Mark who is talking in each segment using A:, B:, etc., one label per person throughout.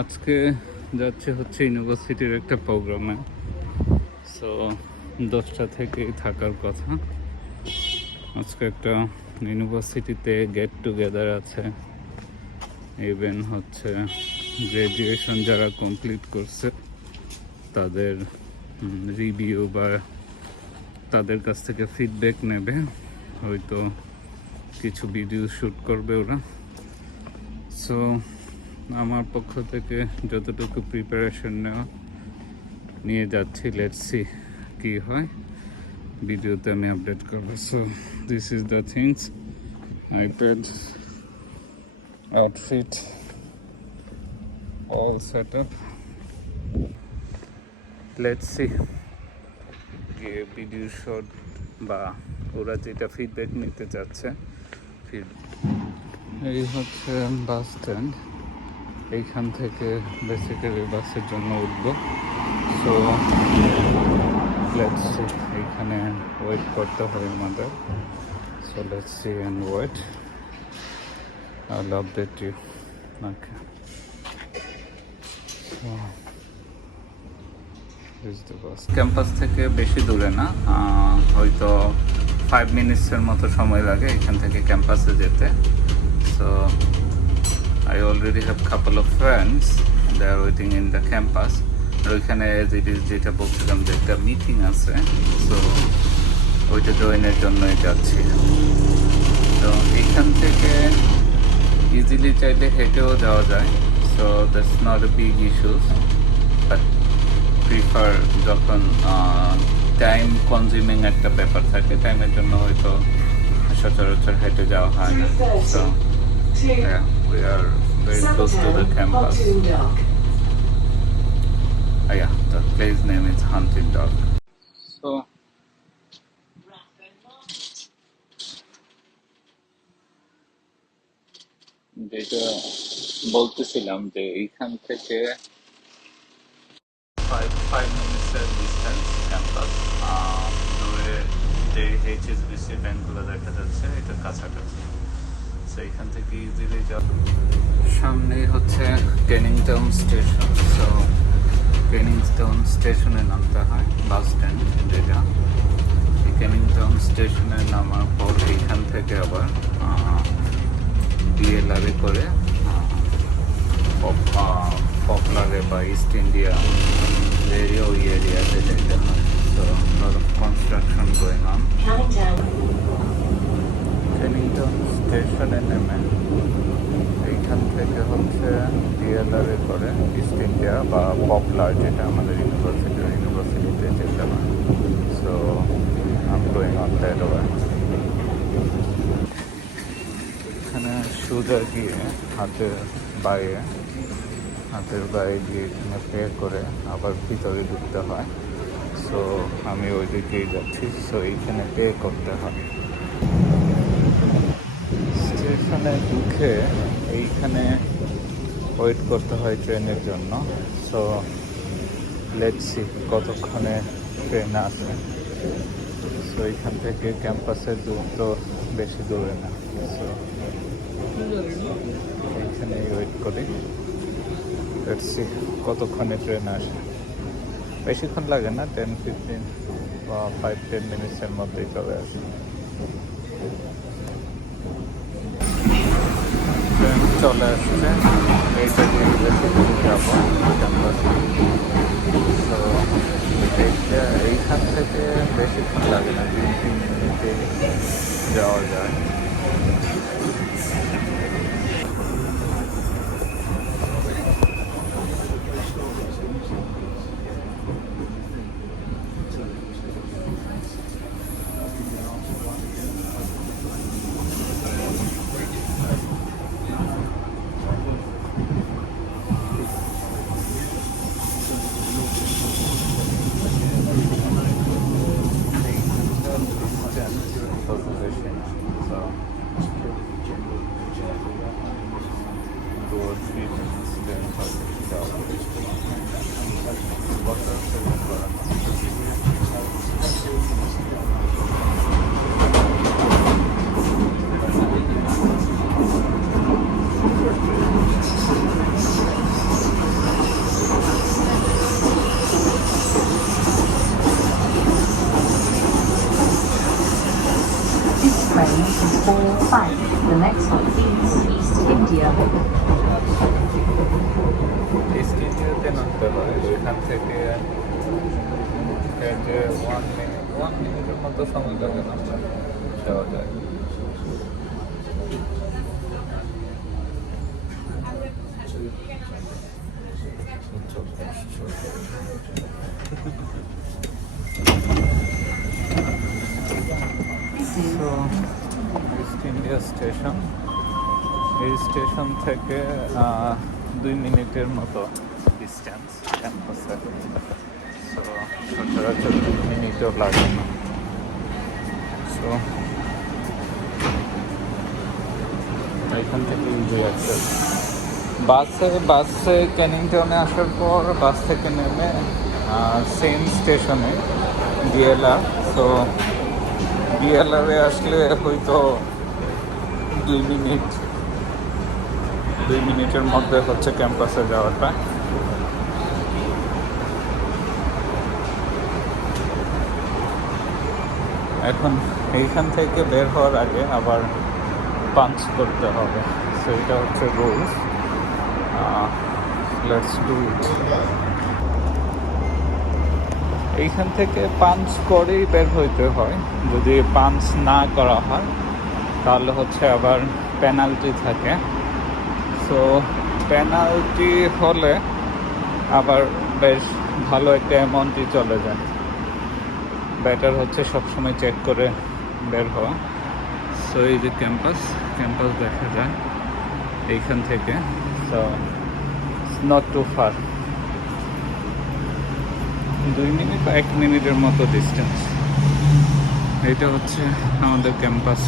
A: আজকে যাচ্ছে হচ্ছে ইউনিভার্সিটির একটা প্রোগ্রামে। সো দশটা থেকে থাকার কথা। আজকে একটা ইউনিভার্সিটিতে গেট টুগেদার আছে। ইভেন হচ্ছে গ্র্যাজুয়েশন যারা কমপ্লিট করছে, তাদের রিভিউ বা তাদের কাছ থেকে ফিডব্যাক নেবে। হয়তো কিছু ভিডিও শ্যুট করবে ওরা। সো আমার পক্ষ থেকে যতটুকু প্রিপারেশন নেওয়া, নিয়ে যাচ্ছি লেটস সি কি হয়। ভিডিওতে আমি আপডেট করব। So this is the things iPad outfit all set up let's গিয়ে ভিডিও শট বা ওরা যেটা ফিডব্যাক নিতে চাচ্ছে এই হচ্ছে বাস স্ট্যান্ড এইখান থেকে বেসিক্যালি বাসের জন্য উঠবো। সো লেটস এইখানে ওয়েট করতে হবে আমাদের। So let's see and wait I love that you okay campus থেকে বেশি দূরে না। হয়তো ফাইভ মিনিটসের মতো সময় লাগে এখান থেকে ক্যাম্পাসে যেতে। So I already have couple of friends they are waiting in the campus আর ওইখানে যেটি বলছিলাম যে একটা মিটিং আছে সো ওইটা জয়েনের জন্যই যাচ্ছি। তো এইখান থেকে ইজিলি চাইলে হেঁটেও যাওয়া যায় so that's not a big issues but prefer যখন টাইম কনজিউমিং একটা ব্যাপার থাকে টাইমের জন্য হয়তো সচরাচর হেঁটে যাওয়া হয় so Yeah, we are very close to the campus. Ah, yeah, the place name is Hunting Dog. So, যেটা বলতেছিলাম যে এইখান থেকে ফাইভ ফাইভ মিনিটসের ডিস্টেন্স ক্যাম্পাস দূরে যে এইচএসবিসি ব্যাংকগুলো দেখা যাচ্ছে এটা কাছাকাছি সো এখান থেকে ইজিলি যাও। সামনে হচ্ছে কেনিংটাউন স্টেশন সো কেনিংটাউন স্টেশনে নামতে হয় বাস স্ট্যান্ড যেটা এই কেনিংটাউন স্টেশনে নামার পর এইখান থেকে আবার ডিএলআরে করে পপলারে বা ইস্ট ইন্ডিয়া এরিয়া ওই এরিয়াতে যেতে হয়। So construction going on Kennington স্টেশনে নেমে এইখান থেকে হচ্ছে ডিএলআরে করে ইস্ট ইন্ডিয়া বা পপলার যেটা আমাদের ইউনিভার্সিটি ইউনিভার্সিটিতে যেতে হয়। So I'm going on that way এখানে সোজা গিয়ে হাতের বাইরে হাতের বাইরে গিয়ে এখানে পে করে আবার ভিতরে ঢুকতে হয়। সো আমি ওই দিকেই যাচ্ছি। সো এইখানে পে করতে হয়। স্টেশনে ঢুকে এইখানে ওয়েট করতে হয় ট্রেনের জন্য। সো লেটসি কতক্ষণে ট্রেন আসে। সো এইখান থেকে ক্যাম্পাসের দূর তো বেশি দূরে না। সো এইখানেই ওয়েট করি। লেটসি কতক্ষণে ট্রেন আসে। বেশিক্ষণ লাগে না টেন ফিফটিন বা ফাইভ টেন মিনিটসের মধ্যেই চলে আসে ট্রেন চলে আসছে। এইটা দিয়ে তো এইটা এইখান থেকে বেশিক্ষণ লাগে না যাওয়া যায় এইখানকার distance তত বেশি না
B: 445. The next stop is East India.
A: East ইন্ডিয়াতে নামতে হয় ওইখান থেকে যে ওয়ান মিনিট ওয়ান মিনিটের মতো সময় লাগে নামতে যাওয়া যায় তো ইস্ট ইন্ডিয়া স্টেশন এই স্টেশন থেকে দুই মিনিটের মতো ডিস্টেন্স ক্যাম্পাসে সো সচরাচর দুই মিনিটও লাগে না। সো এখান থেকে ইজি অ্যাক্সেস বাসে বাসে ক্যানিংটনে আসার পর বাস থেকে নেমে সেম স্টেশনে ডিএলআর তো ডিএলআরে আসলে হয়তো দুই মিনিট, দুই মিনিটের মধ্যে হচ্ছে ক্যাম্পাসে যাওয়াটা। এখন এইখান থেকে বের হওয়ার আগে আবার পাঞ্চ করতে হবে। সো এটা হচ্ছে রুলস। লেটস ডু ইট এইখান থেকে পাঞ্চ করেই বের হইতে হয়। যদি পাঞ্চ না করা হয়, তাহলে হচ্ছে আবার পেনাল্টি থাকে। সো পেনাল্টি হলে আবার বেশ ভালো একটা অ্যামাউন্টই চলে যায়। ব্যাটার হচ্ছে সবসময় চেক করে বের হওয়া। সো এই যে ক্যাম্পাস ক্যাম্পাস দেখা যায় এইখান থেকে। সো নট টু ফার দুই মিনিট বা এক মিনিটের মতো ডিস্টেন্স এটা হচ্ছে আমাদের ক্যাম্পাস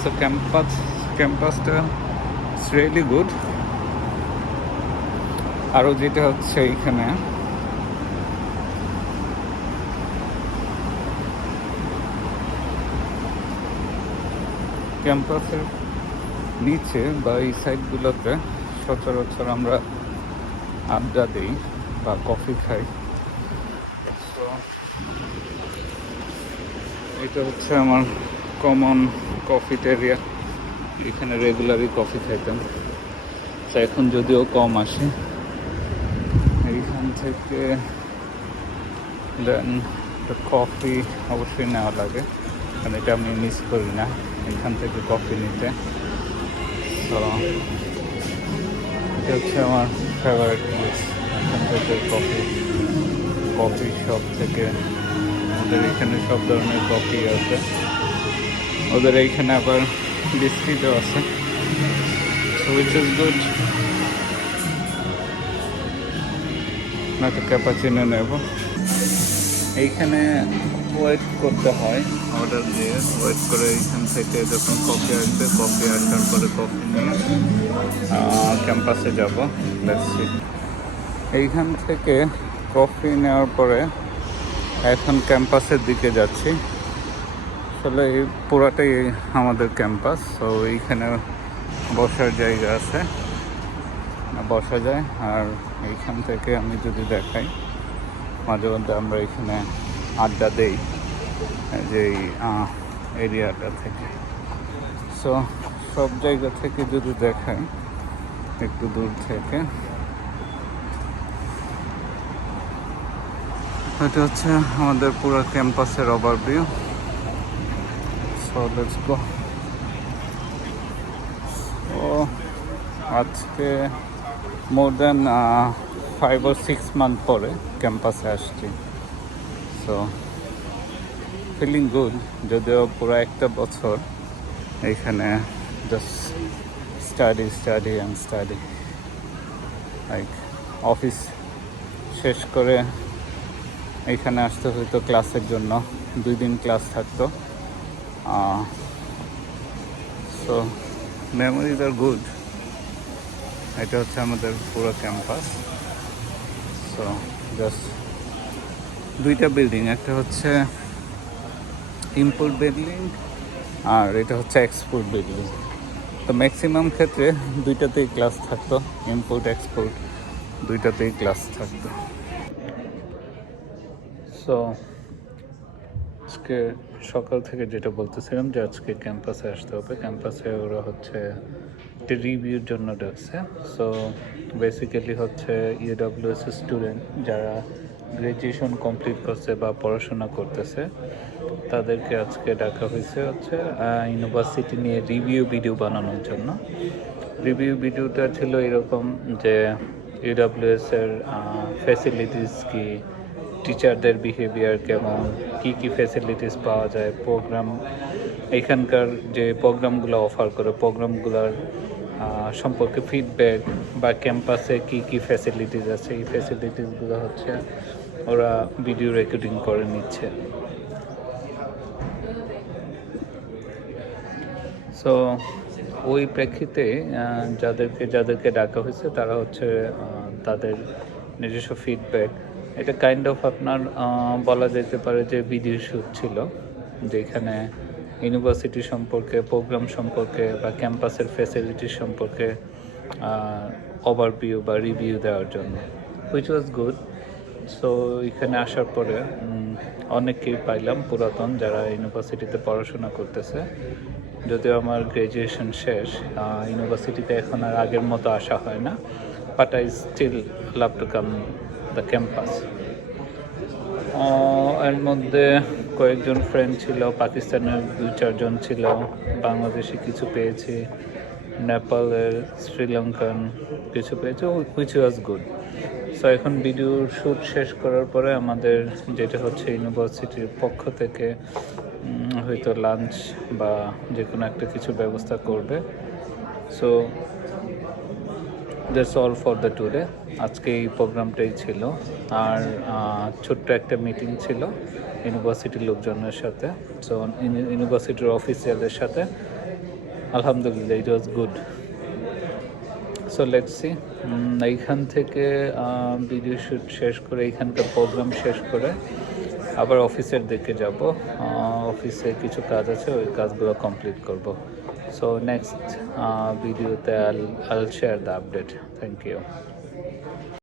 A: সো ক্যাম্পাস ক্যাম্পাসটা ইটস রিয়েলি গুড আরও যেটা হচ্ছে এইখানে ক্যাম্পাসের নিচে বা এই সাইডগুলোতে সচরাচর আমরা আড্ডা দিই। বা কফি খাই। এটা হচ্ছে আমার কমন কফি এরিয়া এখানে রেগুলারই কফি খাইতাম। তো এখন যদিও কম আসে, এইখান থেকে দেন কফি অবশ্যই নেওয়া লাগে। কারণ এটা আমি মিস করি না, এখান থেকে কফি নিতে। তো এটা হচ্ছে আমার ফেভারিট প্লেস এখান থেকে কফি কফি শপ থেকে ওদের এখানে সব ধরনের কফি আছে। ওদের এইখানে আবার বিস্কিটও আছে সো উইচ ইজ গুড নয়তো ক্যাপাচিনো নেব। এইখানে ওয়েট করতে হয় অর্ডার দিয়ে। ওয়েট করে এইখান থেকে যখন কফি আসবে কফি আসার পরে কফি নিয়ে ক্যাম্পাসে যাব। দেখছি এইখান থেকে কফি নেওয়ার পরে এখন ক্যাম্পাসের দিকে যাচ্ছি। আসলে এই পুরাটাই আমাদের ক্যাম্পাস, তো এইখানে বসার জায়গা আছে। বসা যায়, আর এইখান থেকে আমি যদি দেখাই, মাঝে মধ্যে আমরা এখানে আড্ডা দেই, যে এরিয়াটা থেকে। সো সব জায়গা থেকে যদি দেখাই, একটু দূর থেকে। এটা হচ্ছে আমাদের পুরো ক্যাম্পাসের ওভারভিউ সো গো আজকে মোর দেন ফাইভ ও সিক্স মান্থ পরে ক্যাম্পাসে আসছি। সো ফিলিং গুড যদিও পুরো একটা বছর এখানে just study study and study like office শেষ করে এখানে আসতে হতো ক্লাসের জন্য, দুই দিন ক্লাস থাকতো। সো মেমোরিজ আর গুড এটা হচ্ছে আমাদের পুরো ক্যাম্পাস সো জাস্ট দুইটা বিল্ডিং একটা হচ্ছে ইম্পোর্ট বিল্ডিং আর এটা হচ্ছে এক্সপোর্ট বিল্ডিং তো ম্যাক্সিমাম ক্ষেত্রে দুইটাতেই ক্লাস থাকতো ইম্পোর্ট এক্সপোর্ট দুইটাতেই ক্লাস থাকতো। সো আজকে সকাল থেকে যেটা বলতেছিলাম যে আজকে ক্যাম্পাসে আসতে হবে। ক্যাম্পাসে ওরা হচ্ছে রিভিউর জন্য ডাকছে। সো বেসিক্যালি হচ্ছে ইউডাব্লিউএস স্টুডেন্ট যারা গ্র্যাজুয়েশন কমপ্লিট করছে বা পড়াশোনা করতেছে, তাদেরকে আজকে ডাকা হয়েছে হচ্ছে ইউনিভার্সিটি নিয়ে রিভিউ ভিডিও বানানোর জন্য। রিভিউ ভিডিওটা ছিল এরকম যে ইউডাব্লিউএস এর ফ্যাসিলিটিস কি টিচারদের বিহেভিয়ার কেমন? কি কি ফ্যাসিলিটিস পাওয়া যায়? প্রোগ্রাম এখানকার যে প্রোগ্রামগুলো অফার করে প্রোগ্রামগুলোর সম্পর্কে ফিডব্যাক বা ক্যাম্পাসে কি কি ফ্যাসিলিটিস আছে? এই ফ্যাসিলিটিসগুলো হচ্ছে ওরা ভিডিও রেকর্ডিং করে নিচ্ছে। সো ওই প্রেক্ষিতে যাদেরকে যাদেরকে ডাকা হয়েছে, তারা হচ্ছে তাদের নিজস্ব ফিডব্যাক এটা কাইন্ড অফ আপনার বলা যেতে পারে যে ভিডিও শ্যুট ছিল যেখানে ইউনিভার্সিটি সম্পর্কে প্রোগ্রাম সম্পর্কে বা ক্যাম্পাসের ফ্যাসিলিটি সম্পর্কে ওভারভিউ বা রিভিউ দেওয়ার জন্য হুইচ ওয়াজ গুড সো এখানে আসার পরে অনেককেই পাইলাম, পুরাতন, যারা ইউনিভার্সিটিতে পড়াশোনা করতেছে। যদিও আমার গ্র্যাজুয়েশন শেষ ইউনিভার্সিটিতে এখন আর আগের মতো আসা হয় না but I still love to come the campus এর মধ্যে কয়েকজন ফ্রেন্ড ছিল, পাকিস্তানের দুই চারজন ছিল, বাংলাদেশি কিছু পেয়েছি, নেপালের, শ্রীলঙ্কান কিছু পেয়েছি হুইচ ওয়াজ গুড সো এখন ভিডিও শ্যুট শেষ করার পরে আমাদের যেটা হচ্ছে ইউনিভার্সিটির পক্ষ থেকে হয়তো লাঞ্চ বা যে কোনো একটা কিছু ব্যবস্থা করবে। So that's all for the today আজকে এই প্রোগ্রামটাই ছিল। আর ছোট্ট একটা মিটিং ছিল ইউনিভার্সিটির লোকজনের সাথে। সো ইউনিভার্সিটির অফিসিয়ালদের সাথে। আলহামদুলিল্লাহ it was good so let's এইখান থেকে ভিডিও শ্যুট শেষ করে, এইখানকার প্রোগ্রাম শেষ করে আবার অফিসের দিকে যাব। অফিসে কিছু কাজ আছে, ওই কাজগুলো কমপ্লিট করব। so next uh, video I'll, I'll share the update. Thank you.